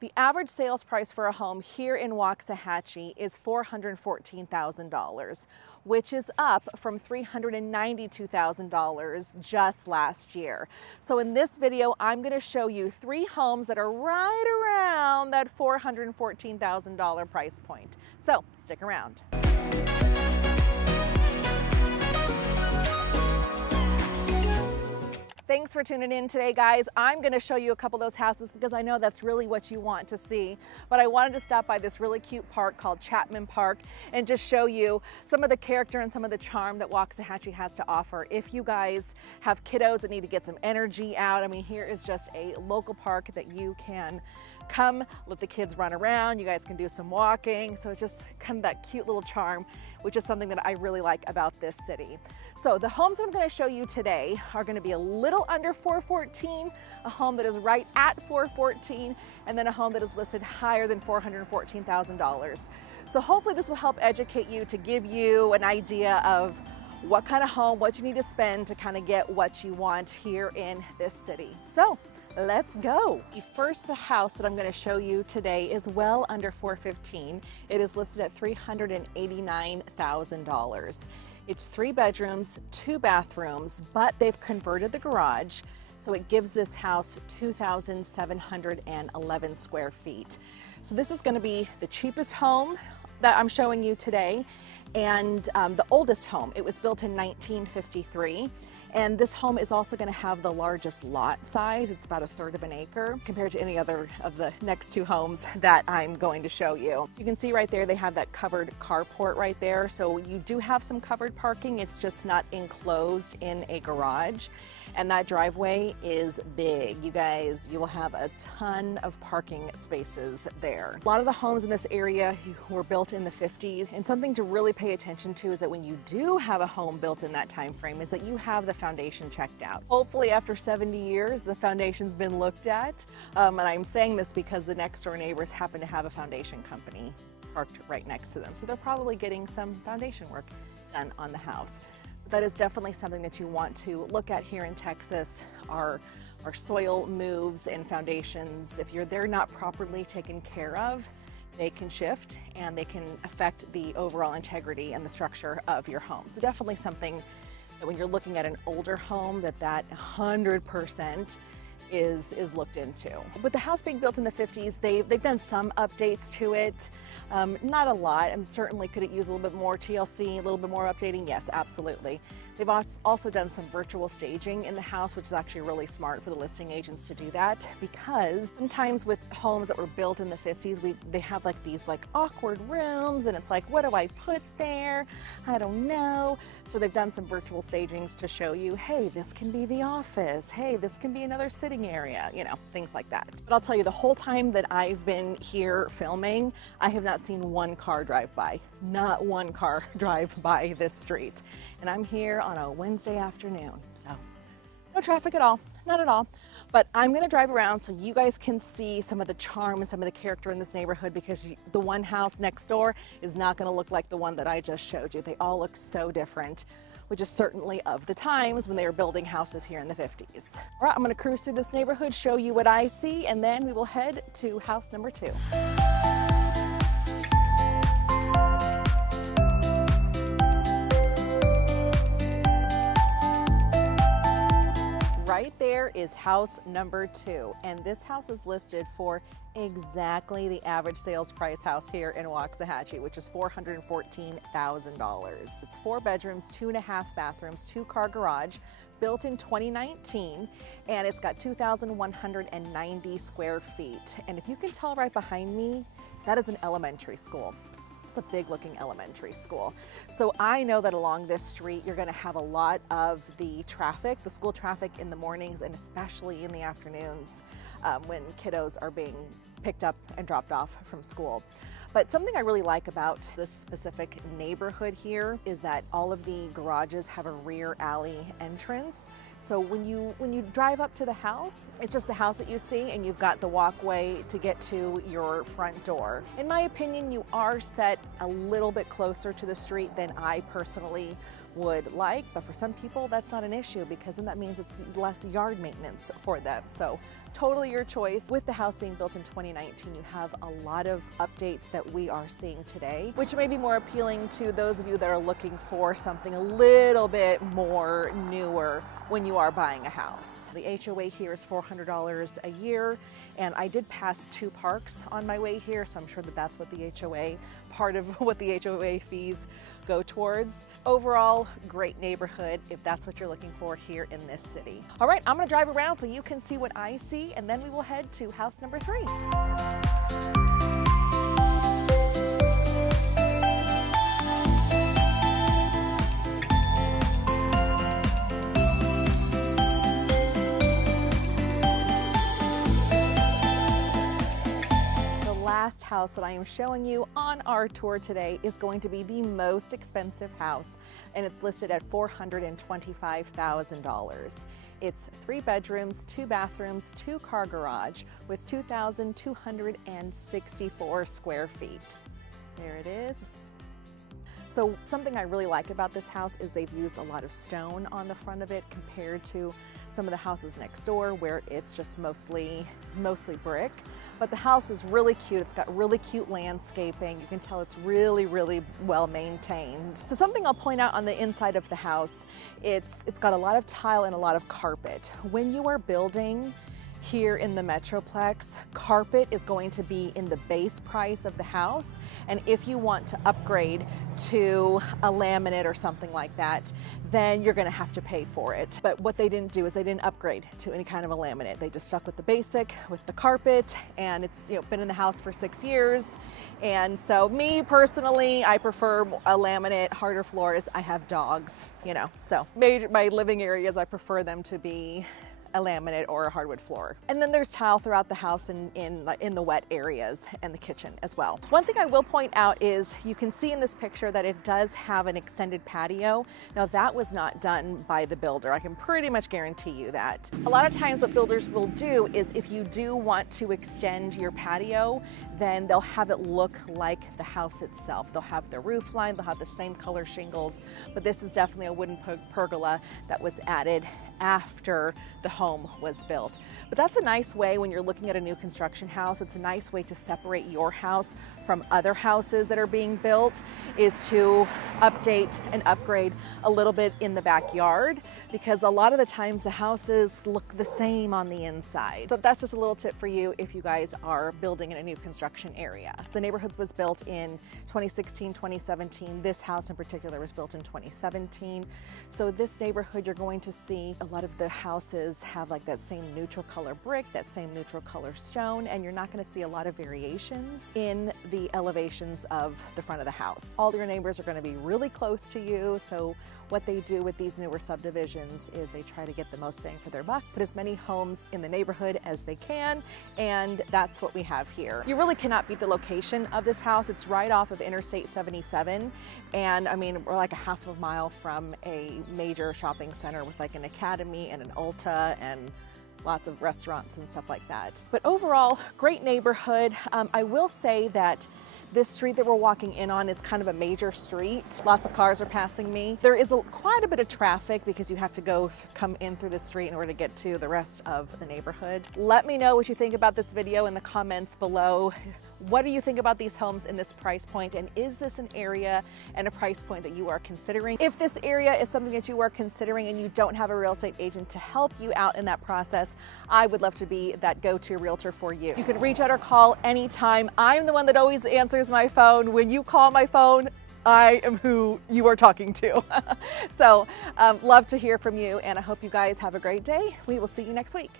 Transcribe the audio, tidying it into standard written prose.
The average sales price for a home here in Waxahachie is $414,000, which is up from $392,000 just last year. So in this video, I'm going to show you 3 homes that are right around that $414,000 price point. So stick around. Thanks for tuning in today, guys. I'm going to show you a couple of those houses because I know that's really what you want to see. But I wanted to stop by this really cute park called Chapman Park and just show you some of the character and some of the charm that Waxahachie has to offer. If you guys have kiddos that need to get some energy out, I mean, here is just a local park that you can come, let the kids run around. You guys can do some walking. So just kind of that cute little charm, which is something that I really like about this city. So the homes that I'm going to show you today are going to be a little under $414,000, a home that is right at $414,000, and then a home that is listed higher than $414,000. So hopefully this will help educate you to give you an idea of what kind of home, what you need to spend to kind of get what you want here in this city. So let's go. First, the house that I'm going to show you today is well under $415,000. It is listed at $389,000. It's 3 bedrooms, 2 bathrooms, but they've converted the garage, so it gives this house 2,711 square feet. So this is going to be the cheapest home that I'm showing you today, and the oldest home. It was built in 1953. And this home is also going to have the largest lot size. It's about 1/3 of an acre compared to any other of the next 2 homes that I'm going to show you. So you can see right there, they have that covered carport right there. So you do have some covered parking. It's just not enclosed in a garage. And that driveway is big. You guys, you will have a ton of parking spaces there. A lot of the homes in this area were built in the 50s, and something to really pay attention to is that when you do have a home built in that time frame is that you have the foundation checked out. Hopefully after 70 years, the foundation's been looked at. And I'm saying this because the next door neighbors happen to have a foundation company parked right next to them. So they're probably getting some foundation work done on the house. That is definitely something that you want to look at here in Texas. Our soil moves and foundations, if they're not properly taken care of, they can shift and they can affect the overall integrity and the structure of your home. So definitely something that when you're looking at an older home, that 100% is looked into. With the house being built in the 50s, they've done some updates to it. Not a lot, and certainly could it use a little bit more TLC, a little bit more updating? Yes, absolutely. They've also done some virtual staging in the house, which is actually really smart for the listing agents to do that, because sometimes with homes that were built in the 50s, they have like these awkward rooms, and it's like, what do I put there? I don't know. So they've done some virtual stagings to show you, hey, this can be the office. Hey, this can be another sitting area, you know, things like that. But I'll tell you, the whole time that I've been here filming, I have not seen one car drive by. Not one car drive by this street. And I'm here on a Wednesday afternoon, so no traffic at all, not at all. But I'm gonna drive around so you guys can see some of the charm and some of the character in this neighborhood, because the one house next door is not gonna look like the one that I just showed you. They all look so different, which is certainly of the times when they were building houses here in the 50s. All right, I'm gonna cruise through this neighborhood, show you what I see, and then we will head to house number 2. Right there is house number 2, and this house is listed for exactly the average sales price house here in Waxahachie, which is $414,000. It's 4 bedrooms, 2.5 bathrooms, 2-car garage, built in 2019, and it's got 2,190 square feet. And if you can tell right behind me, that is an elementary school. It's a big looking elementary school. So I know that along this street, you're gonna have a lot of the traffic, the school traffic in the mornings and especially in the afternoons when kiddos are being picked up and dropped off from school. But something I really like about this specific neighborhood here is that all of the garages have a rear alley entrance. So when you drive up to the house, it's just the house that you see, and you've got the walkway to get to your front door. In my opinion, you are set a little bit closer to the street than I personally would like, but for some people that's not an issue because then that means it's less yard maintenance for them. So totally your choice. With the house being built in 2019, you have a lot of updates that we are seeing today, which may be more appealing to those of you that are looking for something a little bit more newer when you are buying a house. The HOA here is $400 a year, and I did pass 2 parks on my way here, so I'm sure that that's what the HOA, part of what the HOA fees go towards. Overall, great neighborhood if that's what you're looking for here in this city. All right, I'm gonna drive around so you can see what I see, and then we will head to house number 3. Last house that I am showing you on our tour today is going to be the most expensive house, and it's listed at $425,000. It's 3 bedrooms, 2 bathrooms, 2-car garage with 2,264 square feet. There it is. So something I really like about this house is they've used a lot of stone on the front of it compared to some of the houses next door where it's just mostly brick. But the house is really cute. It's got really cute landscaping. You can tell it's really, really well maintained. So something I'll point out on the inside of the house, it's got a lot of tile and a lot of carpet. When you are building here in the Metroplex, carpet is going to be in the base price of the house, and if you want to upgrade to a laminate or something like that, then you're going to have to pay for it. But what they didn't do is they didn't upgrade to any kind of a laminate. They just stuck with the basic, with the carpet, and it's been in the house for 6 years. And so me personally, I prefer a laminate, harder floors. I have dogs, so my living areas, I prefer them to be a laminate or a hardwood floor. And then there's tile throughout the house in the wet areas and the kitchen as well. One thing I will point out is you can see in this picture that it does have an extended patio. Now that was not done by the builder. I can pretty much guarantee you that. A lot of times what builders will do is if you do want to extend your patio, then they'll have it look like the house itself. They'll have the roof line, they'll have the same color shingles, but this is definitely a wooden pergola that was added after the home was built. But that's a nice way when you're looking at a new construction house. It's a nice way to separate your house from other houses that are being built, is to update and upgrade a little bit in the backyard, because a lot of the times the houses look the same on the inside. So that's just a little tip for you if you guys are building in a new construction area. So the neighborhoods was built in 2016, 2017. This house in particular was built in 2017. So this neighborhood, you're going to see a lot of the houses have like that same neutral color brick, that same neutral color stone, and you're not going to see a lot of variations in the elevations of the front of the house. All your neighbors are going to be really close to you, so what they do with these newer subdivisions is they try to get the most bang for their buck, put as many homes in the neighborhood as they can, and that's what we have here. You really cannot beat the location of this house. It's right off of Interstate 77, and I mean, we're like a half a mile from a major shopping center with like an Academy and an Ulta and lots of restaurants and stuff like that. But overall, great neighborhood. I will say that this street that we're walking in on is kind of a major street. Lots of cars are passing me. There is quite a bit of traffic because you have to come in through the street in order to get to the rest of the neighborhood. Let me know what you think about this video in the comments below. What do you think about these homes in this price point, and is this an area and a price point that you are considering? If this area is something that you are considering and you don't have a real estate agent to help you out in that process, I would love to be that go-to realtor for you. You can reach out or call anytime. I'm the one that always answers my phone. When you call my phone, I am who you are talking to. So love to hear from you, and I hope you guys have a great day. We will see you next week.